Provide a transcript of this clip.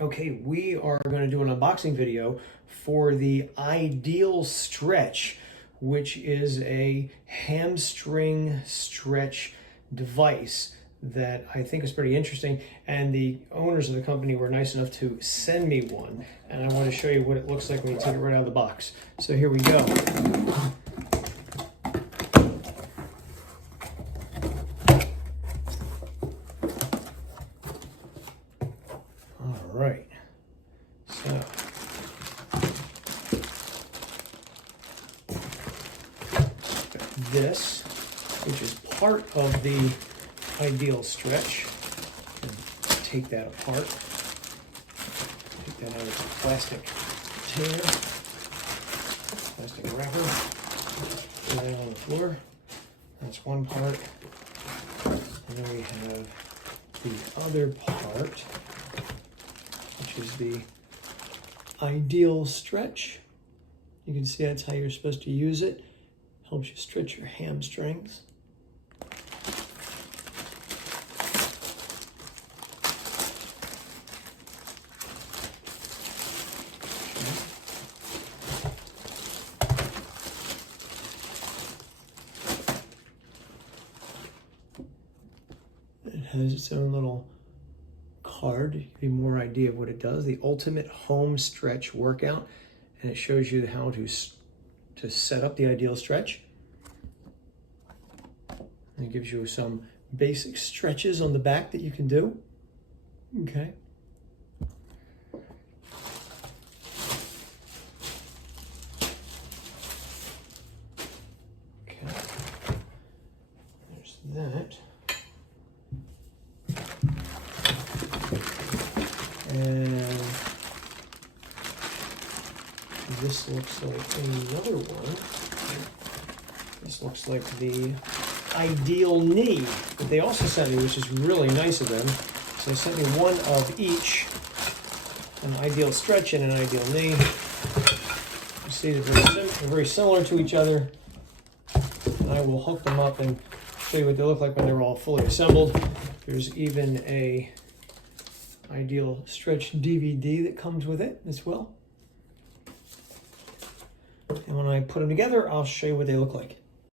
Okay, we are going to do an unboxing video for the IdealStretch, which is a hamstring stretch device that I think is pretty interesting. And the owners of the company were nice enough to send me one. And I want to show you what it looks like when you take it right out of the box. So here we go. All right. So this, which is part of the IdealStretch, and take that apart. Take that out of the plastic container, plastic wrapper. Put that on the floor. That's one part. And then we have the other part, which is the IdealStretch. You can see that's how you're supposed to use it. Helps you stretch your hamstrings. It has its own little card to give you more idea of what it does. The Ultimate Home Stretch Workout, and it shows you how to set up the IdealStretch. And it gives you some basic stretches on the back that you can do. Okay. Okay. There's that. And this looks like another one. This looks like the Ideal Knee that they also sent me, which is really nice of them. So they sent me one of each, an IdealStretch and an Ideal Knee. You see they're very similar to each other. And I will hook them up and show you what they look like when they're all fully assembled. There's even a IdealStretch DVD that comes with it as well. And when I put them together, I'll show you what they look like.